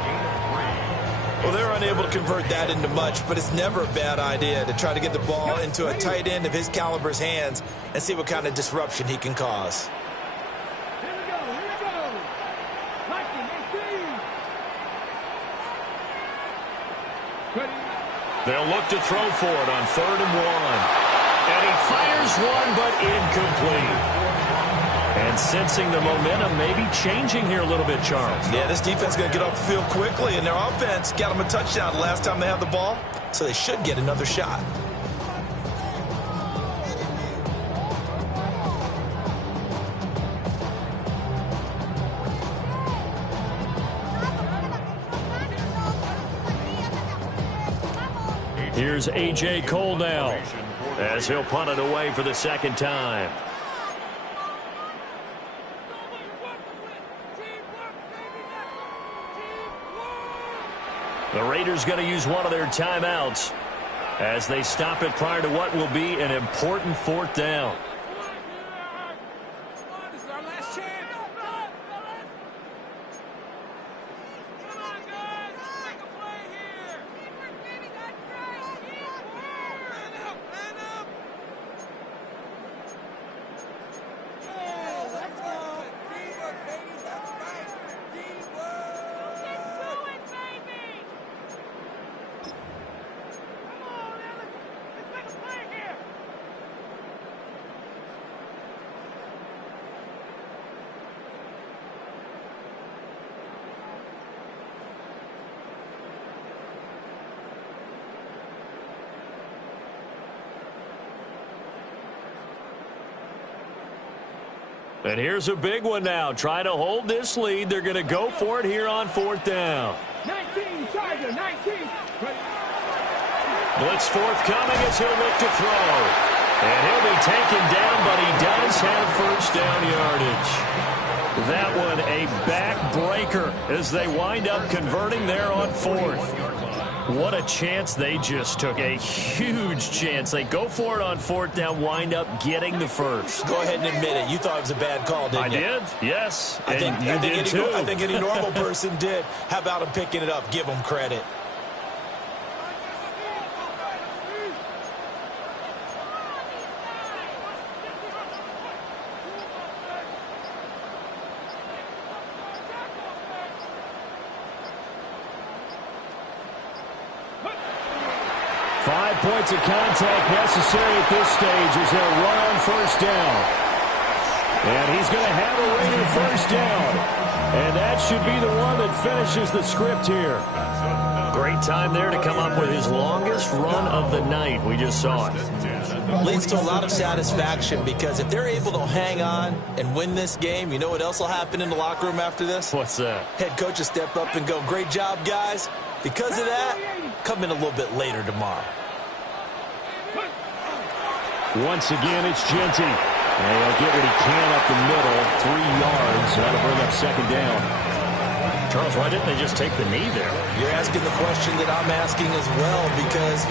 Well, they're unable to convert that into much, but it's never a bad idea to try to get the ball into a tight end of his caliber's hands and see what kind of disruption he can cause. Here we go. They'll look to throw for it on 3rd and 1. And he fires one, but incomplete. And sensing the momentum maybe changing here a little bit, Charles. Yeah, this defense is going to get off the field quickly, and their offense got them a touchdown last time they had the ball, so they should get another shot. Here's A.J. Cole now as he'll punt it away for the 2nd time. The Raiders going to use one of their timeouts as they stop it prior to what will be an important 4th down. This is our last chance. Come on, guys. Make a play here. Man up. Oh, let's go. Teamwork, baby. That's right. Teamwork. Let's do it, baby. Come on, Alex. Let's make a play here. And here's a big one now. Trying to hold this lead. They're going to go for it here on 4th down. 19, Tiger, 19. Blitz forthcoming as he'll look to throw. And he'll be taken down, but he does have 1st down yardage. That one a backbreaker as they wind up converting there on 4th. What a chance they just took. A huge chance. They go for it on 4th down, wind up getting the 1st. Go ahead and admit it. You thought it was a bad call, didn't you? I did, yes. I think any normal person did. How about him picking it up? Give him credit. Points of contact necessary at this stage as they'll run on 1st down. And he's going to have a Raider 1st down. And that should be the one that finishes the script here. Great time there to come up with his longest run of the night. We just saw it. Leads to a lot of satisfaction because if they're able to hang on and win this game, you know what else will happen in the locker room after this? What's that? Head coach will step up and go, great job, guys. Because of that, come in a little bit later tomorrow. Once again, it's Genty. And he'll get what he can up the middle, 3 yards. That'll bring up 2nd down. Charles, why didn't they just take the knee there? You're asking the question that I'm asking as well because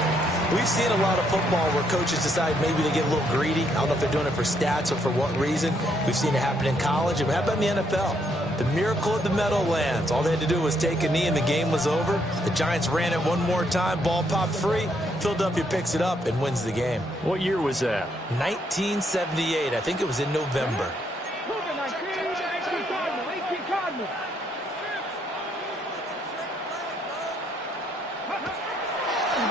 we've seen a lot of football where coaches decide maybe they get a little greedy. I don't know if they're doing it for stats or for what reason. We've seen it happen in college. And how about in the NFL? The miracle of the Meadowlands. All they had to do was take a knee and the game was over. The Giants ran it one more time. Ball popped free. Philadelphia picks it up and wins the game. What year was that? 1978. I think it was in November. 18 Cardinal.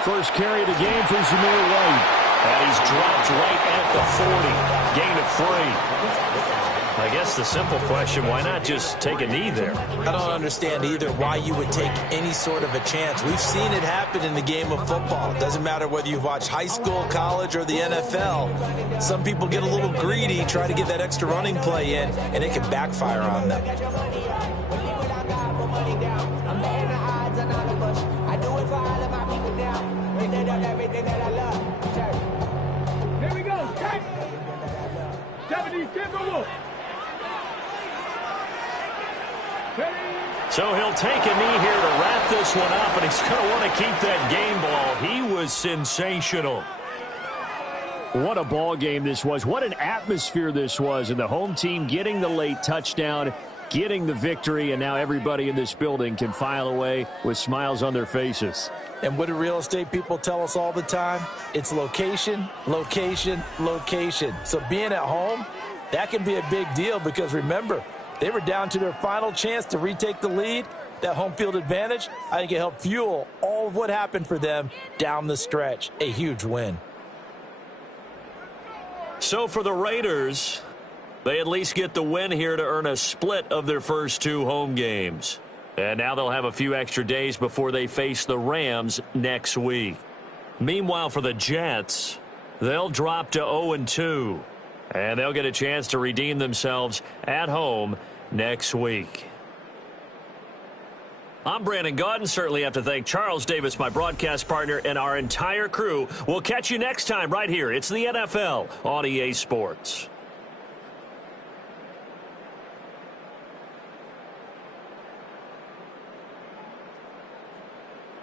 First carry of the game for Zamir White. And he's dropped right at the 40. Gain of 3. I guess the simple question, why not just take a knee there? I don't understand either why you would take any sort of a chance. We've seen it happen in the game of football. It doesn't matter whether you've watched high school, college, or the NFL. Some people get a little greedy, try to get that extra running play in, and it can backfire on them. it down. I'm betting the odds on all of us. I do it for all of my people now. Ended up everything that I love. Check. Here we go. Check. 70, Timberwolves. So he'll take a knee here to wrap this one up, and he's going to want to keep that game ball. He was sensational. What a ball game this was. What an atmosphere this was. And the home team getting the late touchdown, getting the victory, and now everybody in this building can file away with smiles on their faces. And what do real estate people tell us all the time? It's location, location, location. So being at home, that can be a big deal because remember, they were down to their final chance to retake the lead. That home field advantage, I think it helped fuel all of what happened for them down the stretch. A huge win. So for the Raiders, they at least get the win here to earn a split of their first 2 home games. And now they'll have a few extra days before they face the Rams next week. Meanwhile, for the Jets, they'll drop to 0-2. And they'll get a chance to redeem themselves at home next week. I'm Brandon Gaudin. Certainly have to thank Charles Davis, my broadcast partner, and our entire crew. We'll catch you next time right here. It's the NFL on EA Sports.